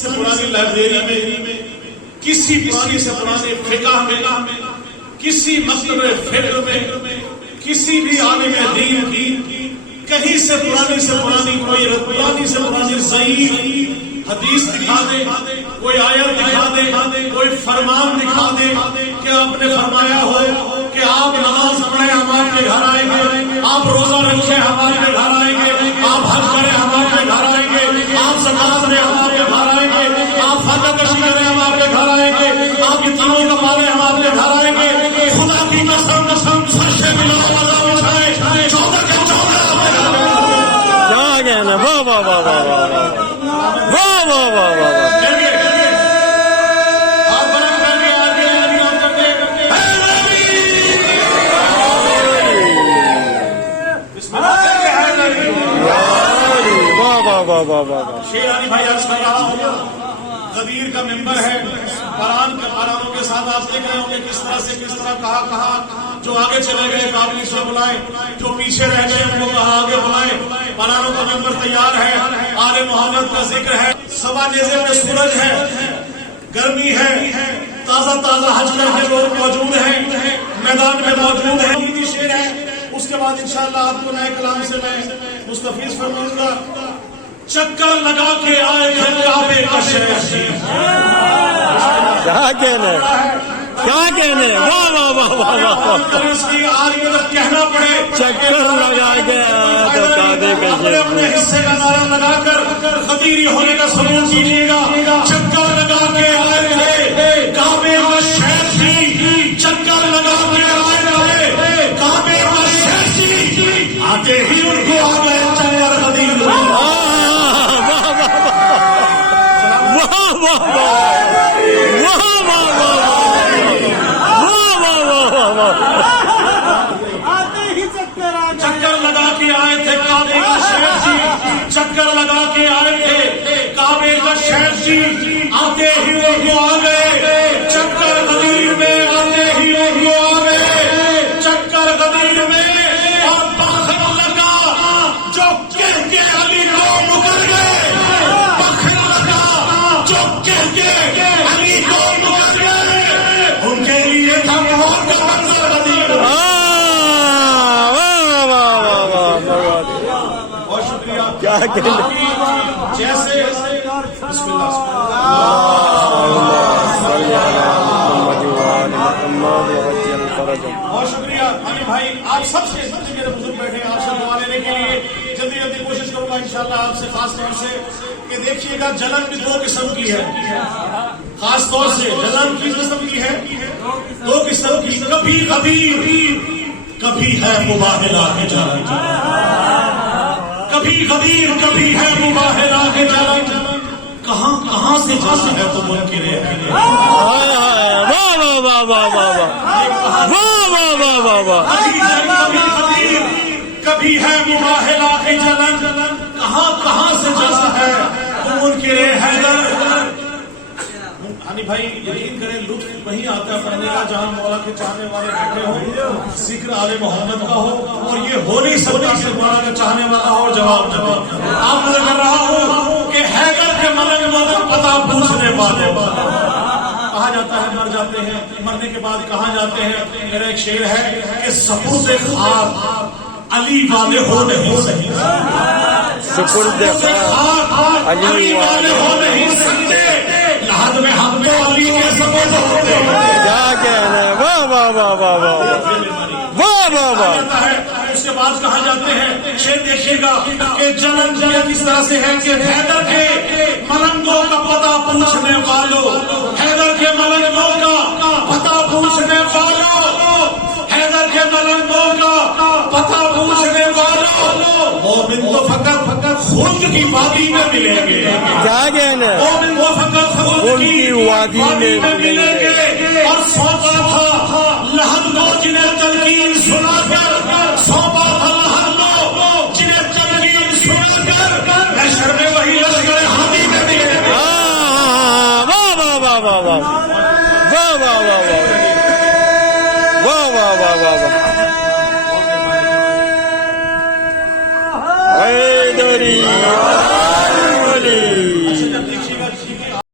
سے پرانی لائبریری میں، کسی پرانی سے پرانے فقہ میں، کسی مکتب فکر میں، کسی بھی عالم دین کی کہیں سے پرانی کوئی پرانی سے پرانی ضعیف حدیث دکھا دے، کوئی آیت دکھا دے، کوئی فرمان دکھا دے کہ آپ نے فرمایا ہو کہ آپ نماز پڑھیں ہم آپ کے گھر آئیں گے، آپ روزہ رکھیں ہم آپ کے گھر آئیں گے، آپ حج کریں ہم آپ کے گھر آئیں گے، آپ زکات دیں ہم آپ کے گھر آئیں گے، آپ فتح کشی کریں ہم آپ کے گھر آئیں گے، آپ یتیموں کا پالیں ہم آپ کے گھر آئیں گے، خدا کی قسم سر سے ملا مزہ اٹھائے 14 کے 14 کیا کہنا، واہ واہ واہ واہ واہ واہ واہ واہ واہ شیر علی بھائی عرض کر رہا ہوں، غدیر کا ممبر ہے، پرانوں کے ساتھ آپ دیکھ رہے ہوں گے کس طرح کہا جو آگے چلے گئے قابلی سے بلائے، جو پیچھے رہ گئے ان کو کہا آگے بلائے، پرانوں کا ممبر تیار ہے، آل محمد کا ذکر ہے، سوا نیزے میں سورج ہے، گرمی ہے، تازہ حج کر کے لوگ موجود ہیں، میدان میں موجود ہیں، یہ شیر ہے۔ اس کے بعد انشاءاللہ آپ کو نئے کلام سے میں مستفیض فرماؤں گا۔ چکر لگا کے آئے تھے کعبے کا شہر، کیا کہنے، کیا کہنے، واہ واہ واہ واہ واہ، اس کی آریت کہنا پڑے، چکر لگا کے آئے تو کعبے کا اپنے شہر، حصے کا نعرہ لگا کر غدیری ہونے کا ثبوت دیجیے گا۔ چکر لگا کے آئے تھے کعبے کا شہر جی، چکر لگا کے آئے تھے کعبے کا شہر جی، آتے ہی ان کو آ گئے چکر غدیر۔ چکر لگا کے آئے تھے کعبے کا شہر جی، چکر لگا کے آئے تھے کعبے کا شہر جی، آتے ہی وہ آ گئے چکر غدیر میں، آتے ہی وہ آ گئے چکر غدیر میں، اور بخر لگا جو کہہ کے علی کو مکر گئے، بخر لگا جو کہہ کے علی کو مکر گئے، ان کے لیے تھا موت کا منظر غدیر۔ کیا کہنے، جیسے بسم اللہ بہت شکریہ علی بھائی، آپ سب سے میرے بزرگ بیٹھے ہیں آپ سے دعا لینے کے لیے، جلدی کوشش کروں گا انشاءاللہ آپ سے، خاص طور سے کہ دیکھیے گا جلن بھی 2 قسم کی ہے، خاص طور سے جلن کس قسم کی ہے، 2 قسم کی، کبھی غدیر، کبھی ہے مباہلہ کے جلن، کبھی غدیر، کبھی ہے مباہلہ کے جلن، کہاں سے جانا ہے تو منکر ہے، واہ واہ واہ واہ واہ واہ واہ، کبھی غدیر، کبھی ہے مباہلہ کی جلن، کہاں سے جانا ہے تو منکر حیدر۔ ہانی بھائی یقین کریں لطف وہیں آتا ہے پڑھنے کا جہاں مولا کے چاہنے والے بیٹھے ہوں، ذکر آل محمد کا ہو، اور یہ ہو نہیں سکتا کہ مولا کا چاہنے والا ہو جواب نہ دے۔ آپ میں کر رہا ہوں کہ حیدر کے ملنگوں کا پتہ پوچھنے والے کہا جاتا ہے، مر جاتے ہیں، مرنے کے بعد کہاں جاتے ہیں، میرا ایک شعر ہے کہ سپرد خاک علی والے ہو نہیں سکتے، سپرد خاک علی والے ہو نہیں سکتے، لحد میں ہم تو علی کے سپرد ہوتے ہیں۔ کیا کہنا ہے، واہ واہ واہ واہ واہ واہ واہ۔ اس کے بعد کہاں جاتے ہیں، شعر دیکھیے گا کہ جلن کس طرح سے ہے کہ حیدر کے ملنگوں کا پتہ پوچھنے والوں، حیدر کے ملنگوں کا پتہ پوچھنے والوں، حیدر کے ملنگوں کا پتہ پوچھنے والوں، مومن تو فقط خلد کی وادی میں ملیں گے، کیا کہنا ہے، مومن تو فقط خلد کی وادی میں ملیں گے، اور سوچا تھا لحد کو جنہیں تلقین سنا کر، سوپا تھا لحد کو جنہیں تلقین سنا کر، محشر میں وہی لشکر ہادی میں ملیں گے۔ واہ واہ واہ واہ واہ واہ واہ واہ واہ واہ واہ واہ، حیدری